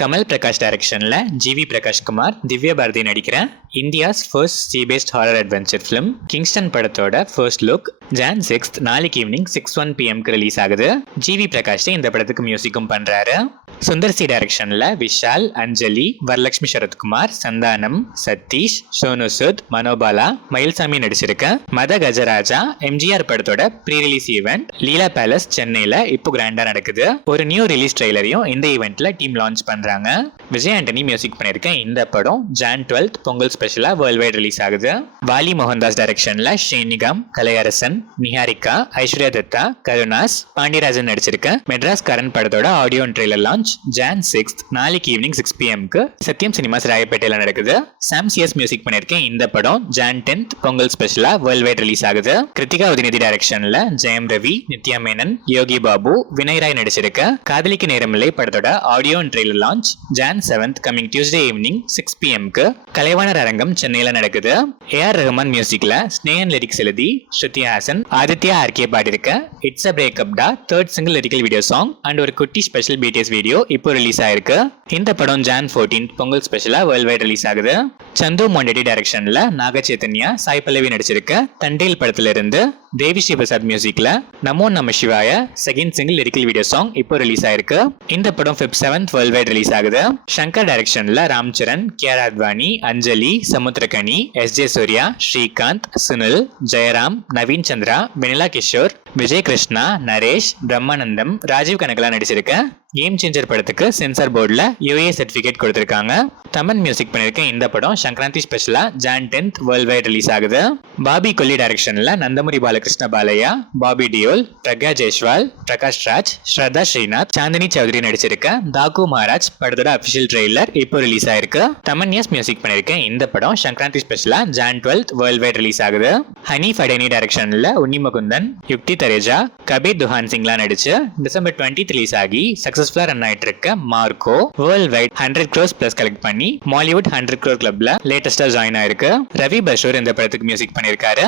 கமல் பிரகாஷ் டைரக்ஷன்ல ஜிவி பிரகாஷ் குமார், திவ்யா பாரதி நடிக்கிற India's first sea based horror adventure film Kingston படத்தோட ஃபர்ஸ்ட் லுக் ஜான் 6 நாளைக்கு ஈவினிங் 6:01 PM ரிலீஸ் ஆகுது. ஜிவி பிரகாஷ் இந்த படத்துக்கு மியூசிக்கும் பண்றாரு. சுந்தர் சி டைரக்ஷன்ல விஷால், அஞ்சலி, வரலட்சுமி சரத்குமார், சந்தானம், சதீஷ், சோனு சூத், மனோபாலா, மயில்சாமி நடிச்சிருக்க மத கஜராஜா எம்ஜிஆர் படத்தோட ப்ரீ ரிலீஸ் ஈவெண்ட் லீலா பேலஸ் சென்னையில இப்போ கிராண்டா நடக்குது. ஒரு நியூ ரிலீஸ் ட்ரெய்லரையும் இந்த ஈவெண்ட்ல டீம் லான்ச் பண்றாங்க. விஜய் ஆண்டனி மியூசிக் பண்ணிருக்க இந்த படம் ஜான் 12 பொங்கல் ஸ்பெஷலா வேர்ல்ட் வைட் ரிலீஸ் ஆகுது. வாலி மோகன்தாஸ் டைரக்ஷன்ல ஷேனிகாம், கலையரசன், நிஹாரிகா, ஐஸ்வர்யா தத்தா, கருணாஸ், பாண்டியராஜன் நடிச்சிருக்க மெட்ராஸ் கரண்ட் படத்தோட ஆடியோ ட்ரெய்லர் லான்ச் ஜான் 6 நாளைக்கு ஈவினிங் 6 PM சத்யம் சினிமாஸ் ராயப்பேட்டையில நடக்குது. சாம் சிஎஸ் மியூசிக் பண்ணிருக்கேன் இந்த படம் ஜான் 10 பொங்கல் ஸ்பெஷலா வேர்ல்ட் வைட் ரிலீஸ் ஆகுது. கிருத்திகா உதயநிதி டைரக்ஷன்ல ஜெயம் ரவி, நித்யா மேனன், யோகி பாபு, வினய் ராய் நடிச்சிருக்க காதலிக்கு நேரமில்லை படத்தோட audio trailer launch June 7 coming Tuesday evening 6 PM Kalaivanar Arangam சென்னையில நடக்குது. ஏஆர் ரஹ்மான் மியூசிக்ல ஸ்னேகன் லிரிக்ஸ் எழுதி ஸ்ருதி ஹாசன், ஆதித்யா ஆர்கே பாடிருக்க இட்ஸ் அ பிரேக்கப் டா third single lyrical video song and ஒரு குட்டி ஸ்பெஷல் பிடிஎஸ் வீடியோ இப்போ ரிலீஸ் ஆயிருக்கு. இந்த படம் ஜான் 14 பொங்கல் ஸ்பெஷலா வேர்ல்ட் வைட் ரிலீஸ் ஆகுது. சந்து மொண்டடி டைரக்ஷன்ல நாக சைத்தன்யா, சாய் பல்லவி நடிச்சிருக்க தண்டேல் படத்துல இருந்து தேவி ஸ்ரீ பிரசாத் மியூசிக்ல நமோ நம சிவாய second single lyrical video song இப்போ ரிலீஸ் ஆயிருக்கு. இந்த படம் Feb 7 வேர்ல்ட் வைட் ரிலீஸ் ஆகுது. சங்கர் டைரக்ஷன்ல ராம் சரண், கியாரா அத்வானி, அஞ்சலி, சமுத்திரகனி, எஸ்.ஜே. சூர்யா, ஸ்ரீகாந்த், சுனில், ஜெயராம், நவீன் சந்திரா, வெனிலா கிஷோர், விஜய் கிருஷ்ணா, நரேஷ், பிரம்மானந்தம், ராஜீவ் கனகலா நடிச்சிருக்க கேம் சேஞ்சர் படத்துக்கு சென்சார் போர்டில் UAA சர்டிஃபிகேட் கொடுத்திருக்காங்க. தமன் மியூசிக் பண்ணிருக்க இந்த படம் சங்கராந்தி ஸ்பெஷலா ஜான் 10 வேர்ல்ட் வைட் ரிலீஸ் ஆகுது. பாபி கொல்லி டைரக்ஷன்ல நந்தமுரி பாலகிருஷ்ண பாலையா, பாபி டியோல், பிரக்யா ஜெய்ஸ்வால், பிரகாஷ் ராஜ், ஸ்ரத்தா ஸ்ரீநாத், சாந்தினி சௌத்ரி நடிச்சிருக்க தாக்கு மகாராஜ் படத்தோட அபிஷியல் ட்ரெய்லர் இப்போ ரிலீஸ் ஆயிருக்கு. தமன்யாஸ் மியூசிக் பண்ணிருக்க இந்த படம் சங்கராந்தி ஸ்பெஷலா ஜான் 12 வேர்ல்ட் வைட் ரிலீஸ் ஆகுது. ஹனீஃப் அடேனி டைரக்ஷன்ல உன்னி முகுந்தன், யுக்தி தரேஜா, கபீர் துஹான் சிங்லாம் நடிச்சு டிசம்பர் 20 ரிலீஸ் ஆகி சக்சஸ்ஃபுல்லா ரன் ஆயிட்டு இருக்க Marco world wide 100 crores plus collect பண்ணி மாலிவுட் 100 crore கிளப்ல லேட்டஸ்டா ஜாயின் ஆயிருக்கு. ரவி பஷூர் இந்த படத்துக்கு மியூசிக் பண்ணிருக்காரு.